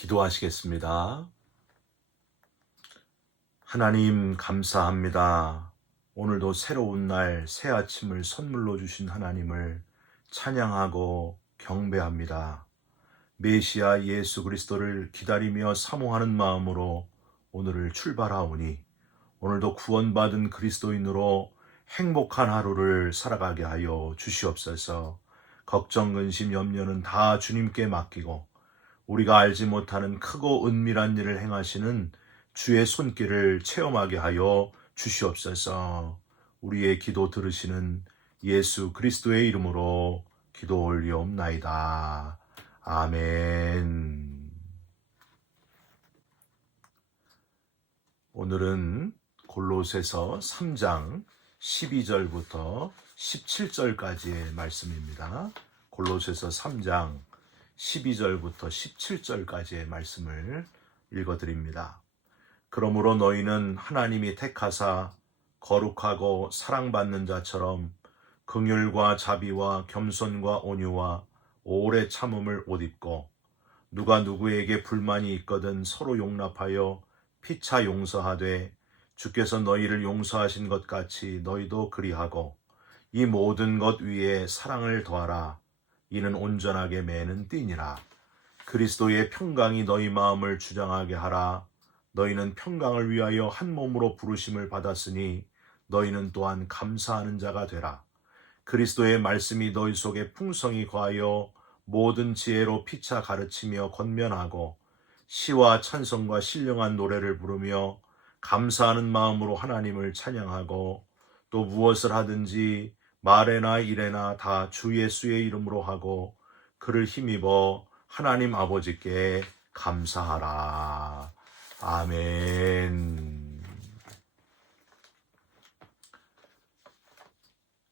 기도하시겠습니다. 하나님 감사합니다. 오늘도 새로운 날, 새 아침을 선물로 주신 하나님을 찬양하고 경배합니다. 메시아 예수 그리스도를 기다리며 사모하는 마음으로 오늘을 출발하오니 오늘도 구원받은 그리스도인으로 행복한 하루를 살아가게 하여 주시옵소서. 걱정, 근심, 염려는 다 주님께 맡기고 우리가 알지 못하는 크고 은밀한 일을 행하시는 주의 손길을 체험하게 하여 주시옵소서. 우리의 기도 들으시는 예수 그리스도의 이름으로 기도 올리옵나이다. 아멘. 오늘은 골로새서 3장 12절부터 17절까지의 말씀입니다. 골로새서 3장 12절부터 17절까지의 말씀을 읽어드립니다. 그러므로 너희는 하나님이 택하사 거룩하고 사랑받는 자처럼 긍휼과 자비와 겸손과 온유와 오래 참음을 옷 입고 누가 누구에게 불만이 있거든 서로 용납하여 피차 용서하되 주께서 너희를 용서하신 것 같이 너희도 그리하고 이 모든 것 위에 사랑을 더하라. 이는 온전하게 매는 띠니라. 그리스도의 평강이 너희 마음을 주장하게 하라. 너희는 평강을 위하여 한 몸으로 부르심을 받았으니 너희는 또한 감사하는 자가 되라. 그리스도의 말씀이 너희 속에 풍성히 거하여 모든 지혜로 피차 가르치며 권면하고 시와 찬송과 신령한 노래를 부르며 감사하는 마음으로 하나님을 찬양하고 또 무엇을 하든지 말에나 일에나 다 주 예수의 이름으로 하고 그를 힘입어 하나님 아버지께 감사하라. 아멘.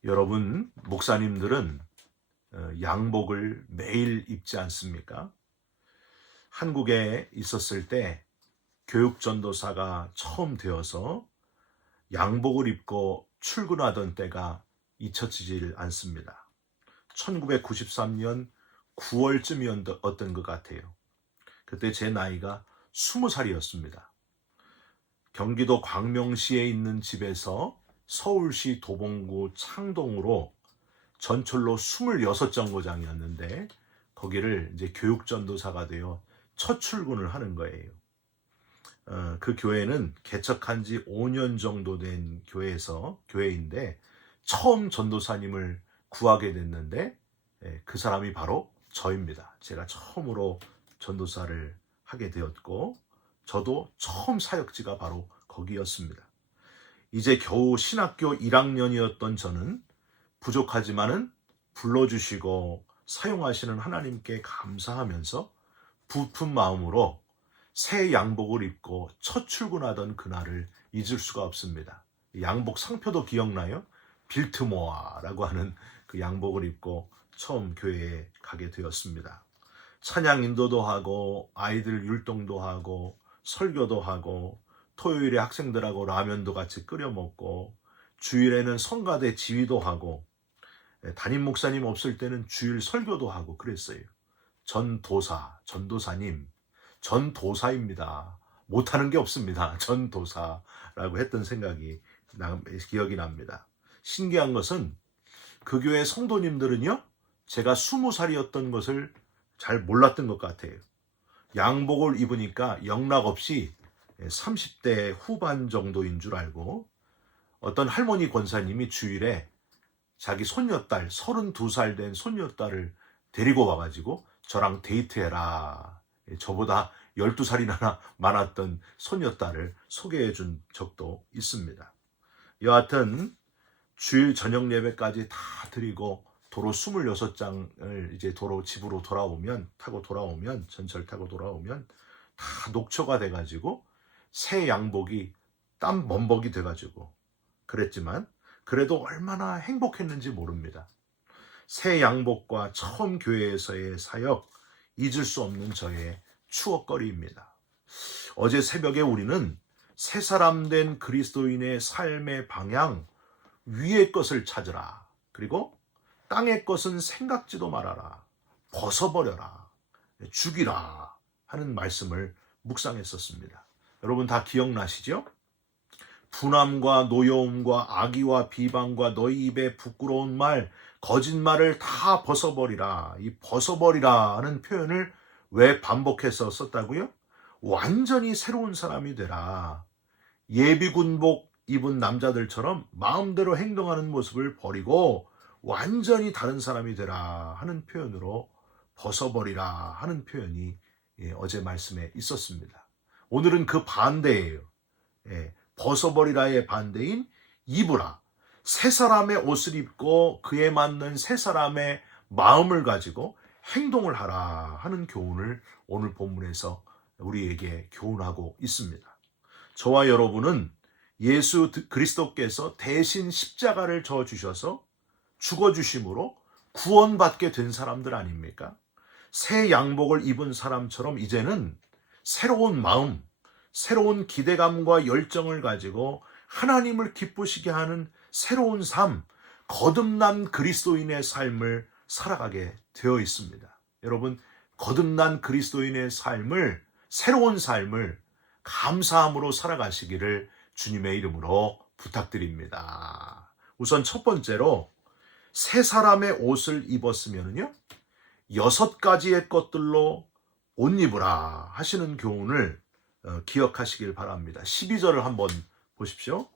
여러분, 목사님들은 양복을 매일 입지 않습니까? 한국에 있었을 때 교육전도사가 처음 되어서 양복을 입고 출근하던 때가 잊혀지질 않습니다. 1993년 9월쯤이었던 것 같아요. 그때 제 나이가 20살이었습니다. 경기도 광명시에 있는 집에서 서울시 도봉구 창동으로 전철로 26정거장이었는데 거기를 이제 교육전도사가 되어 첫 출근을 하는 거예요. 그 교회는 개척한 지 5년 정도 된 교회인데 처음 전도사님을 구하게 됐는데 그 사람이 바로 저입니다. 제가 처음으로 전도사를 하게 되었고 저도 처음 사역지가 바로 거기였습니다. 이제 겨우 신학교 1학년이었던 저는 부족하지만은 불러주시고 사용하시는 하나님께 감사하면서 부푼 마음으로 새 양복을 입고 첫 출근하던 그날을 잊을 수가 없습니다. 양복 상표도 기억나요? 빌트모아라고 하는 그 양복을 입고 처음 교회에 가게 되었습니다. 찬양 인도도 하고 아이들 율동도 하고 설교도 하고 토요일에 학생들하고 라면도 같이 끓여 먹고 주일에는 성가대 지휘도 하고 담임 목사님 없을 때는 주일 설교도 하고 그랬어요. 전도사님, 전도사입니다. 못하는 게 없습니다. 전도사라고 했던 기억이 납니다. 신기한 것은 그 교회 성도님들은요, 제가 20살이었던 것을 잘 몰랐던 것 같아요. 양복을 입으니까 영락없이 30대 후반 정도인 줄 알고 어떤 할머니 권사님이 주일에 자기 손녀딸, 32살 된 손녀딸을 데리고 와가지고 저랑 데이트해라. 저보다 12살이나 많았던 손녀딸을 소개해 준 적도 있습니다. 여하튼 주일 저녁 예배까지 다 드리고 도로 26장을 이제 집으로 전철 타고 돌아오면 다 녹초가 돼가지고 새 양복이 땀 범벅이 돼가지고 그랬지만 그래도 얼마나 행복했는지 모릅니다. 새 양복과 처음 교회에서의 사역, 잊을 수 없는 저의 추억거리입니다. 어제 새벽에 우리는 새 사람 된 그리스도인의 삶의 방향, 위의 것을 찾으라. 그리고 땅의 것은 생각지도 말아라. 벗어버려라. 죽이라. 하는 말씀을 묵상했었습니다. 여러분 다 기억나시죠? 분함과 노여움과 악의와 비방과 너희 입에 부끄러운 말, 거짓말을 다 벗어버리라. 이 벗어버리라 하는 표현을 왜 반복해서 썼다고요? 완전히 새로운 사람이 되라. 예비군복 입은 남자들처럼 마음대로 행동하는 모습을 버리고 완전히 다른 사람이 되라 하는 표현으로 벗어버리라 하는 표현이 어제 말씀에 있었습니다. 오늘은 그 반대예요. 벗어버리라의 반대인 입으라. 새 사람의 옷을 입고 그에 맞는 새 사람의 마음을 가지고 행동을 하라 하는 교훈을 오늘 본문에서 우리에게 교훈하고 있습니다. 저와 여러분은 예수 그리스도께서 대신 십자가를 져 주셔서 죽어주심으로 구원받게 된 사람들 아닙니까? 새 양복을 입은 사람처럼 이제는 새로운 마음, 새로운 기대감과 열정을 가지고 하나님을 기쁘시게 하는 새로운 삶, 거듭난 그리스도인의 삶을 살아가게 되어 있습니다. 여러분, 거듭난 그리스도인의 삶을, 새로운 삶을 감사함으로 살아가시기를 주님의 이름으로 부탁드립니다. 우선 첫 번째로 새 사람의 옷을 입었으면요 6가지의 것들로 옷 입으라 하시는 교훈을 기억하시길 바랍니다. 12절을 한번 보십시오.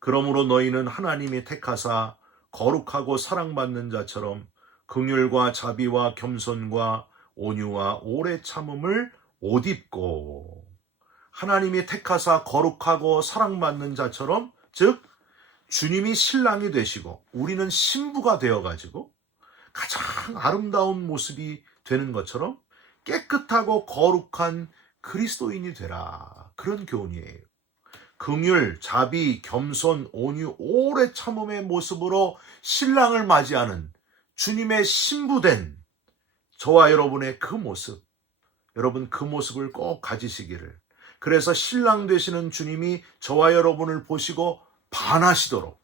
그러므로 너희는 하나님이 택하사 거룩하고 사랑받는 자처럼 긍휼과 자비와 겸손과 온유와 오래 참음을 옷 입고, 하나님이 택하사 거룩하고 사랑받는 자처럼, 즉 주님이 신랑이 되시고 우리는 신부가 되어가지고 가장 아름다운 모습이 되는 것처럼 깨끗하고 거룩한 그리스도인이 되라. 그런 교훈이에요. 긍휼, 자비, 겸손, 온유, 오래 참음의 모습으로 신랑을 맞이하는 주님의 신부된 저와 여러분의 그 모습, 여러분 그 모습을 꼭 가지시기를, 그래서 신랑 되시는 주님이 저와 여러분을 보시고 반하시도록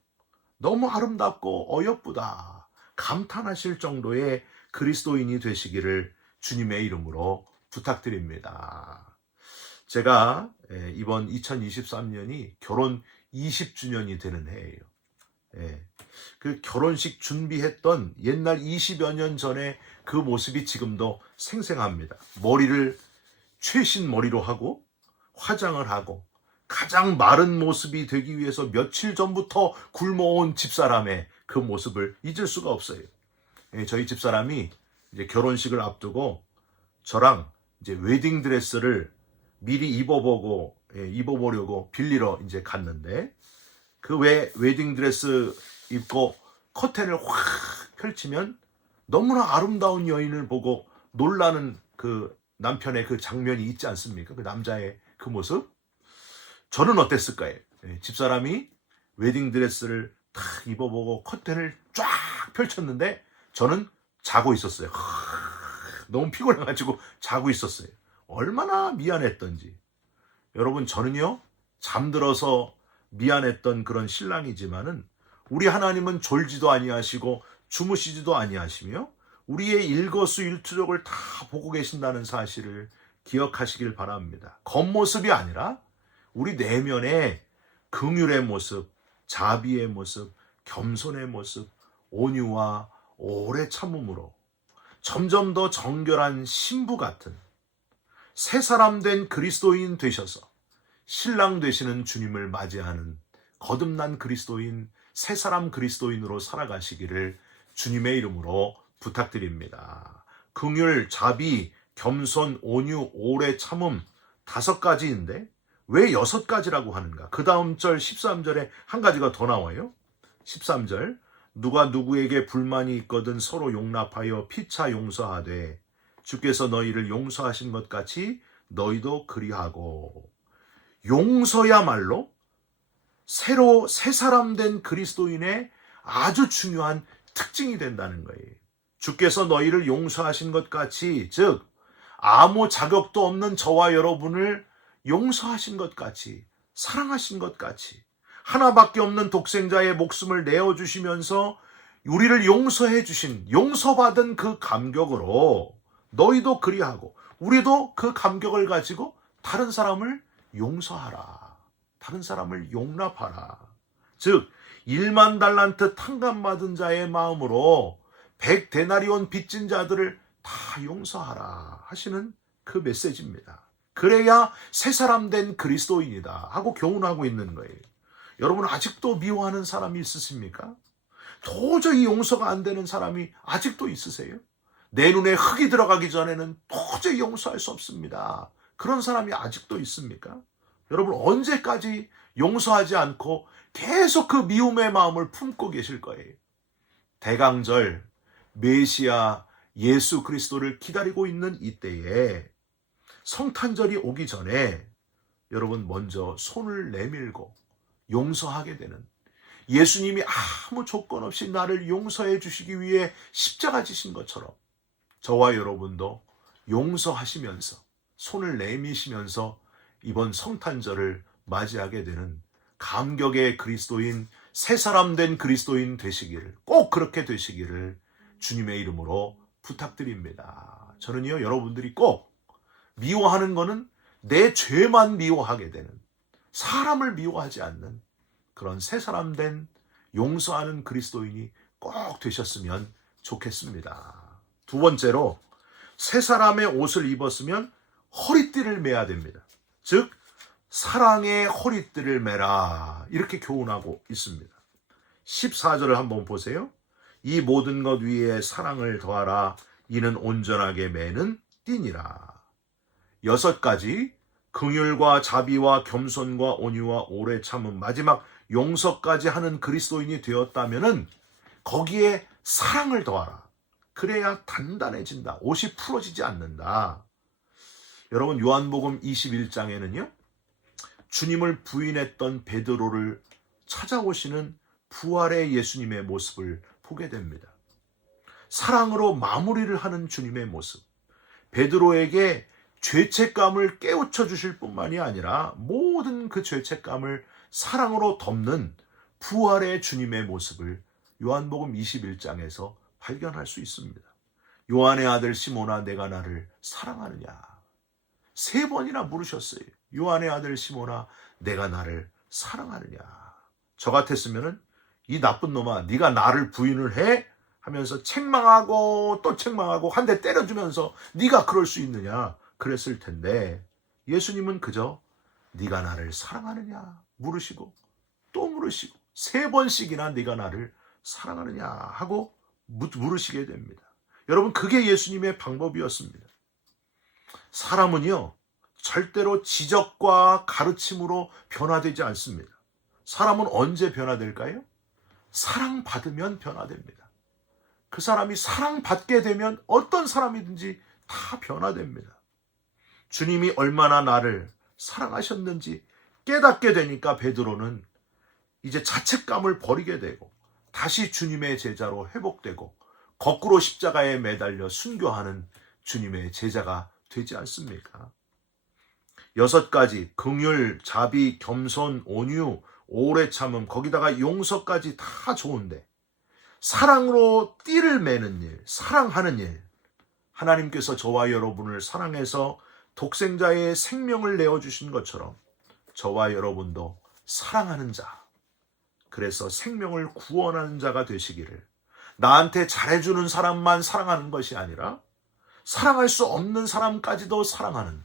너무 아름답고 어여쁘다 감탄하실 정도의 그리스도인이 되시기를 주님의 이름으로 부탁드립니다. 제가 이번 2023년이 결혼 20주년이 되는 해예요. 그 결혼식 준비했던 옛날 20여 년 전에 그 모습이 지금도 생생합니다. 머리를 최신 머리로 하고 화장을 하고 가장 마른 모습이 되기 위해서 며칠 전부터 굶어온 집사람의 그 모습을 잊을 수가 없어요. 저희 집사람이 이제 결혼식을 앞두고 저랑 이제 웨딩 드레스를 미리 입어보려고 빌리러 이제 갔는데, 그 웨딩 드레스 입고 커튼을 확 펼치면 너무나 아름다운 여인을 보고 놀라는 그 남편의 그 장면이 있지 않습니까? 그 남자의 그 모습. 저는 어땠을까요? 집사람이 웨딩 드레스를 탁 입어보고 커튼을 쫙 펼쳤는데 저는 자고 있었어요. 너무 피곤해가지고 자고 있었어요. 얼마나 미안했던지. 여러분, 저는요 잠들어서 미안했던 그런 신랑이지만은 우리 하나님은 졸지도 아니하시고 주무시지도 아니하시며 우리의 일거수일투족을 다 보고 계신다는 사실을 기억하시길 바랍니다. 겉모습이 아니라 우리 내면의 긍휼의 모습, 자비의 모습, 겸손의 모습, 온유와 오래 참음으로 점점 더 정결한 신부 같은 새 사람 된 그리스도인 되셔서 신랑 되시는 주님을 맞이하는 거듭난 그리스도인, 새 사람 그리스도인으로 살아가시기를 주님의 이름으로 부탁드립니다. 긍휼, 자비, 겸손, 온유, 오래 참음 5가지인데 왜 6가지라고 하는가? 그 다음 절 13절에 한 가지가 더 나와요. 13절, 누가 누구에게 불만이 있거든 서로 용납하여 피차 용서하되 주께서 너희를 용서하신 것 같이 너희도 그리하고. 용서야말로 새 사람 된 그리스도인의 아주 중요한 특징이 된다는 거예요. 주께서 너희를 용서하신 것 같이, 즉 아무 자격도 없는 저와 여러분을 용서하신 것 같이, 사랑하신 것 같이, 하나밖에 없는 독생자의 목숨을 내어주시면서 우리를 용서해 주신, 용서받은 그 감격으로 너희도 그리하고, 우리도 그 감격을 가지고 다른 사람을 용서하라. 다른 사람을 용납하라. 즉 1만 달란트 탕감받은 자의 마음으로 100데나리온 빚진 자들을 다 용서하라 하시는 그 메시지입니다. 그래야 새 사람 된 그리스도인이다 하고 교훈하고 있는 거예요. 여러분 아직도 미워하는 사람이 있으십니까? 도저히 용서가 안 되는 사람이 아직도 있으세요? 내 눈에 흙이 들어가기 전에는 도저히 용서할 수 없습니다. 그런 사람이 아직도 있습니까? 여러분 언제까지 용서하지 않고 계속 그 미움의 마음을 품고 계실 거예요? 대강절 메시아 예수 그리스도를 기다리고 있는 이때에 성탄절이 오기 전에 여러분 먼저 손을 내밀고 용서하게 되는, 예수님이 아무 조건 없이 나를 용서해 주시기 위해 십자가 지신 것처럼 저와 여러분도 용서하시면서 손을 내미시면서 이번 성탄절을 맞이하게 되는 감격의 그리스도인, 새 사람 된 그리스도인 되시기를, 꼭 그렇게 되시기를 주님의 이름으로 부탁드립니다. 저는요, 여러분들이 꼭 미워하는 거는 내 죄만 미워하게 되는, 사람을 미워하지 않는 그런 새 사람 된 용서하는 그리스도인이 꼭 되셨으면 좋겠습니다. 두 번째로, 새 사람의 옷을 입었으면 허리띠를 매야 됩니다. 즉 사랑의 허리띠를 매라, 이렇게 교훈하고 있습니다. 14절을 한번 보세요. 이 모든 것 위에 사랑을 더하라. 이는 온전하게 매는 띠니라. 6가지 긍휼과 자비와 겸손과 온유와 오래 참음, 마지막 용서까지 하는 그리스도인이 되었다면은 거기에 사랑을 더하라. 그래야 단단해진다. 옷이 풀어지지 않는다. 여러분 요한복음 21장에는요. 주님을 부인했던 베드로를 찾아오시는 부활의 예수님의 모습을 보게 됩니다. 사랑으로 마무리를 하는 주님의 모습. 베드로에게 죄책감을 깨우쳐 주실 뿐만이 아니라 모든 그 죄책감을 사랑으로 덮는 부활의 주님의 모습을 요한복음 21장에서 발견할 수 있습니다. 요한의 아들 시몬아, 내가 나를 사랑하느냐? 3번이나 물으셨어요. 요한의 아들 시몬아, 내가 나를 사랑하느냐? 저 같았으면은 이 나쁜 놈아, 네가 나를 부인을 해? 하면서 책망하고 또 책망하고 한 대 때려주면서 네가 그럴 수 있느냐? 그랬을 텐데 예수님은 그저 네가 나를 사랑하느냐? 물으시고 또 물으시고 3번씩이나 네가 나를 사랑하느냐? 하고 물으시게 됩니다. 여러분 그게 예수님의 방법이었습니다. 사람은요 절대로 지적과 가르침으로 변화되지 않습니다. 사람은 언제 변화될까요? 사랑받으면 변화됩니다. 그 사람이 사랑받게 되면 어떤 사람이든지 다 변화됩니다. 주님이 얼마나 나를 사랑하셨는지 깨닫게 되니까 베드로는 이제 자책감을 버리게 되고 다시 주님의 제자로 회복되고 거꾸로 십자가에 매달려 순교하는 주님의 제자가 되지 않습니까? 6가지 긍휼, 자비, 겸손, 온유, 오래 참음, 거기다가 용서까지 다 좋은데 사랑으로 띠를 매는 일, 사랑하는 일, 하나님께서 저와 여러분을 사랑해서 독생자의 생명을 내어주신 것처럼 저와 여러분도 사랑하는 자, 그래서 생명을 구원하는 자가 되시기를, 나한테 잘해주는 사람만 사랑하는 것이 아니라 사랑할 수 없는 사람까지도 사랑하는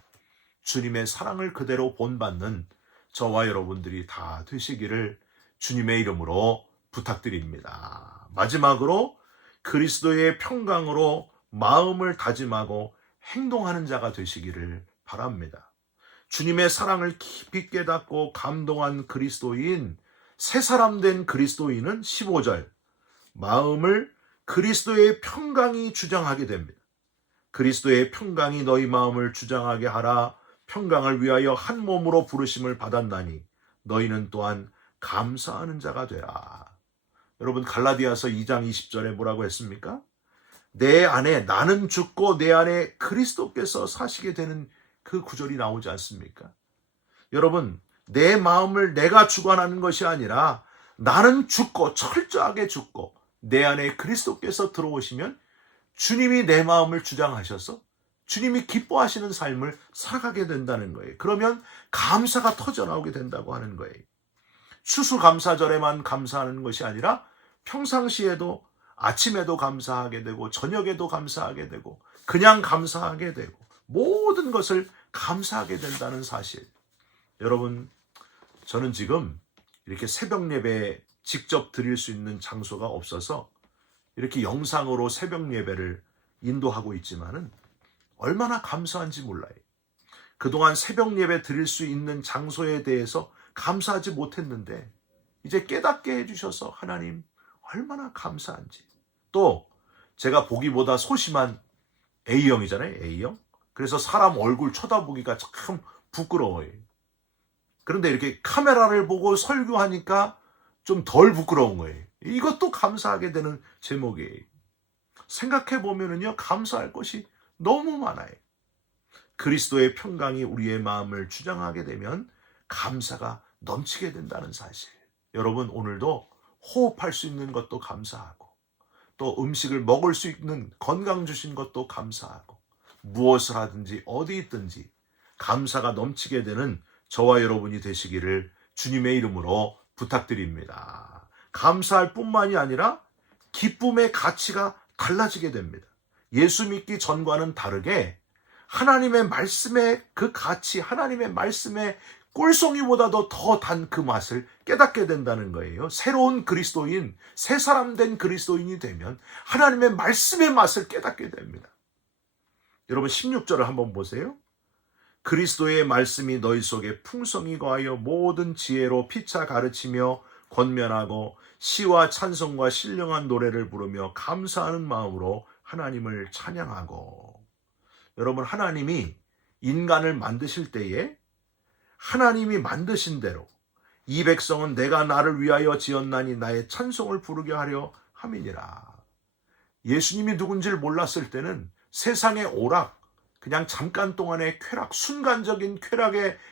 주님의 사랑을 그대로 본받는 저와 여러분들이 다 되시기를 주님의 이름으로 부탁드립니다. 마지막으로 그리스도의 평강으로 마음을 다짐하고 행동하는 자가 되시기를 바랍니다. 주님의 사랑을 깊이 깨닫고 감동한 그리스도인, 새 사람 된 그리스도인은 15절 마음을 그리스도의 평강이 주장하게 됩니다. 그리스도의 평강이 너희 마음을 주장하게 하라. 평강을 위하여 한 몸으로 부르심을 받았나니 너희는 또한 감사하는 자가 되라. 여러분 갈라디아서 2장 20절에 뭐라고 했습니까? 내 안에 나는 죽고 내 안에 그리스도께서 사시게 되는 그 구절이 나오지 않습니까? 여러분 내 마음을 내가 주관하는 것이 아니라 나는 죽고 철저하게 죽고 내 안에 그리스도께서 들어오시면 주님이 내 마음을 주장하셔서 주님이 기뻐하시는 삶을 살아가게 된다는 거예요. 그러면 감사가 터져나오게 된다고 하는 거예요. 추수감사절에만 감사하는 것이 아니라 평상시에도 아침에도 감사하게 되고 저녁에도 감사하게 되고 그냥 감사하게 되고 모든 것을 감사하게 된다는 사실. 여러분, 저는 지금 이렇게 새벽 예배 직접 드릴 수 있는 장소가 없어서 이렇게 영상으로 새벽 예배를 인도하고 있지만은 얼마나 감사한지 몰라요. 그동안 새벽 예배 드릴 수 있는 장소에 대해서 감사하지 못했는데 이제 깨닫게 해주셔서 하나님 얼마나 감사한지. 또 제가 보기보다 소심한 A형이잖아요. A형. 그래서 사람 얼굴 쳐다보기가 참 부끄러워요. 그런데 이렇게 카메라를 보고 설교하니까 좀 덜 부끄러운 거예요. 이것도 감사하게 되는 제목이에요. 생각해 보면은요, 감사할 것이 너무 많아요. 그리스도의 평강이 우리의 마음을 주장하게 되면 감사가 넘치게 된다는 사실. 여러분, 오늘도 호흡할 수 있는 것도 감사하고 또 음식을 먹을 수 있는 건강 주신 것도 감사하고 무엇을 하든지 어디 있든지 감사가 넘치게 되는 저와 여러분이 되시기를 주님의 이름으로 부탁드립니다. 감사할 뿐만이 아니라 기쁨의 가치가 달라지게 됩니다. 예수 믿기 전과는 다르게 하나님의 말씀의 그 가치, 하나님의 말씀의 꿀송이보다도 더 단 그 맛을 깨닫게 된다는 거예요. 새로운 그리스도인, 새 사람 된 그리스도인이 되면 하나님의 말씀의 맛을 깨닫게 됩니다. 여러분 16절을 한번 보세요. 그리스도의 말씀이 너희 속에 풍성히 거하여 모든 지혜로 피차 가르치며 권면하고 시와 찬송과 신령한 노래를 부르며 감사하는 마음으로 하나님을 찬양하고. 여러분, 하나님이 인간을 만드실 때에 하나님이 만드신 대로 이 백성은 내가 나를 위하여 지었나니 나의 찬송을 부르게 하려 함이니라. 예수님이 누군지를 몰랐을 때는 세상의 오락, 그냥 잠깐 동안의 쾌락, 순간적인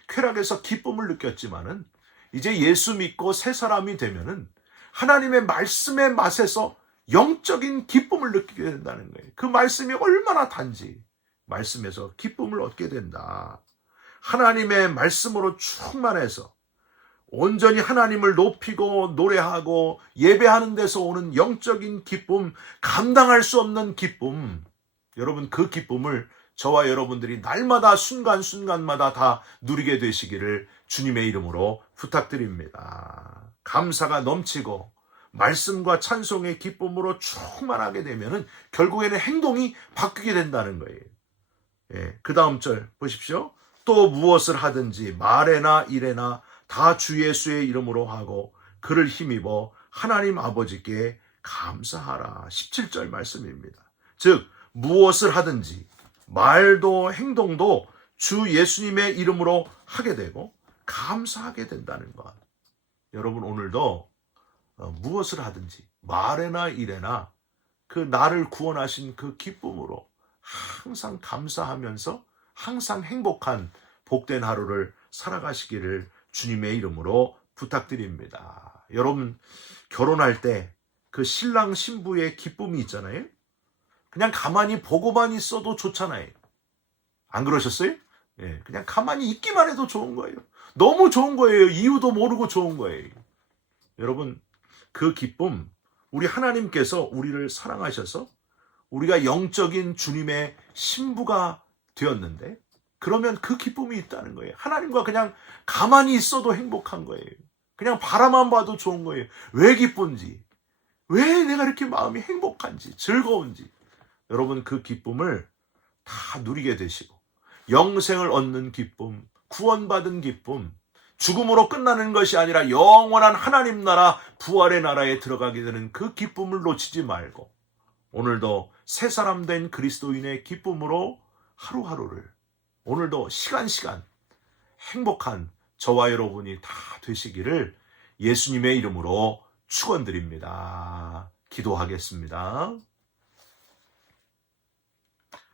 쾌락에서 기쁨을 느꼈지만은 이제 예수 믿고 새 사람이 되면은 하나님의 말씀의 맛에서 영적인 기쁨을 느끼게 된다는 거예요. 그 말씀이 얼마나 단지 말씀에서 기쁨을 얻게 된다. 하나님의 말씀으로 충만해서 온전히 하나님을 높이고 노래하고 예배하는 데서 오는 영적인 기쁨, 감당할 수 없는 기쁨. 여러분, 그 기쁨을 저와 여러분들이 날마다 순간순간마다 다 누리게 되시기를 주님의 이름으로 부탁드립니다. 감사가 넘치고 말씀과 찬송의 기쁨으로 충만하게 되면은 결국에는 행동이 바뀌게 된다는 거예요. 예, 그 다음 절 보십시오. 또 무엇을 하든지 말에나 일에나 다 주 예수의 이름으로 하고 그를 힘입어 하나님 아버지께 감사하라. 17절 말씀입니다. 즉 무엇을 하든지 말도 행동도 주 예수님의 이름으로 하게 되고 감사하게 된다는 것. 여러분, 오늘도 무엇을 하든지 말에나 일에나 그 나를 구원하신 그 기쁨으로 항상 감사하면서 항상 행복한 복된 하루를 살아가시기를 주님의 이름으로 부탁드립니다. 여러분, 결혼할 때 그 신랑 신부의 기쁨이 있잖아요. 그냥 가만히 보고만 있어도 좋잖아요. 안 그러셨어요? 예, 그냥 가만히 있기만 해도 좋은 거예요. 너무 좋은 거예요. 이유도 모르고 좋은 거예요. 여러분, 그 기쁨, 우리 하나님께서 우리를 사랑하셔서 우리가 영적인 주님의 신부가 되었는데 그러면 그 기쁨이 있다는 거예요. 하나님과 그냥 가만히 있어도 행복한 거예요. 그냥 바라만 봐도 좋은 거예요. 왜 기쁜지, 왜 내가 이렇게 마음이 행복한지, 즐거운지. 여러분, 그 기쁨을 다 누리게 되시고 영생을 얻는 기쁨, 구원받은 기쁨, 죽음으로 끝나는 것이 아니라 영원한 하나님 나라, 부활의 나라에 들어가게 되는 그 기쁨을 놓치지 말고 오늘도 새 사람 된 그리스도인의 기쁨으로 하루하루를 오늘도 시간 행복한 저와 여러분이 다 되시기를 예수님의 이름으로 축원드립니다. 기도하겠습니다.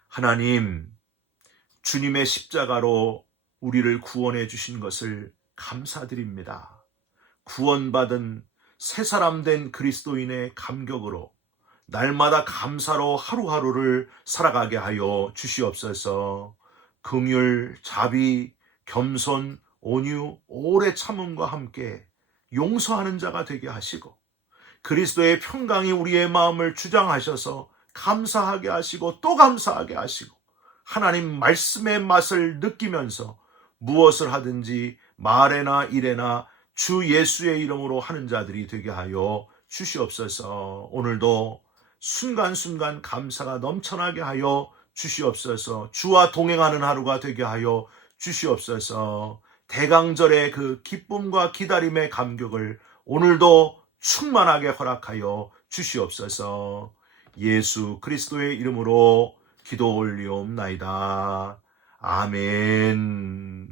하나님, 주님의 십자가로 우리를 구원해 주신 것을 감사드립니다. 구원받은 새 사람 된 그리스도인의 감격으로 날마다 감사로 하루하루를 살아가게 하여 주시옵소서. 긍휼, 자비, 겸손, 온유, 오래 참음과 함께 용서하는 자가 되게 하시고 그리스도의 평강이 우리의 마음을 주장하셔서 감사하게 하시고 또 감사하게 하시고 하나님 말씀의 맛을 느끼면서 무엇을 하든지 말에나 일에나 주 예수의 이름으로 하는 자들이 되게 하여 주시옵소서. 오늘도 순간순간 감사가 넘쳐나게 하여 주시옵소서. 주와 동행하는 하루가 되게 하여 주시옵소서. 대강절의 그 기쁨과 기다림의 감격을 오늘도 충만하게 허락하여 주시옵소서. 예수 그리스도의 이름으로 기도 올리옵나이다. 아멘.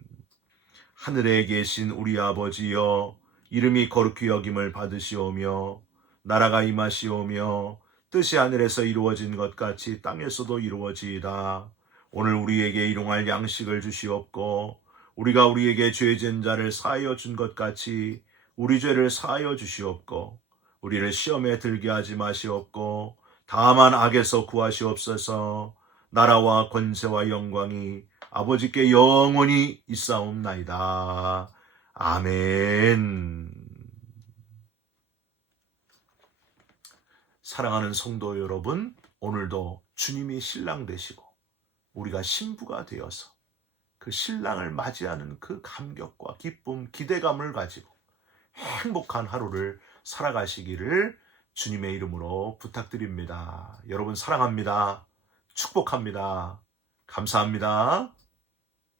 하늘에 계신 우리 아버지여, 이름이 거룩히 여김을 받으시오며 나라가 임하시오며 뜻이 하늘에서 이루어진 것 같이 땅에서도 이루어지이다. 오늘 우리에게 일용할 양식을 주시옵고 우리가 우리에게 죄진 자를 사하여 준 것 같이 우리 죄를 사하여 주시옵고 우리를 시험에 들게 하지 마시옵고 다만 악에서 구하시옵소서. 나라와 권세와 영광이 아버지께 영원히 있사옵나이다. 아멘. 사랑하는 성도 여러분, 오늘도 주님이 신랑 되시고 우리가 신부가 되어서 그 신랑을 맞이하는 그 감격과 기쁨, 기대감을 가지고 행복한 하루를 살아가시기를 주님의 이름으로 부탁드립니다. 여러분 사랑합니다. 축복합니다. 감사합니다.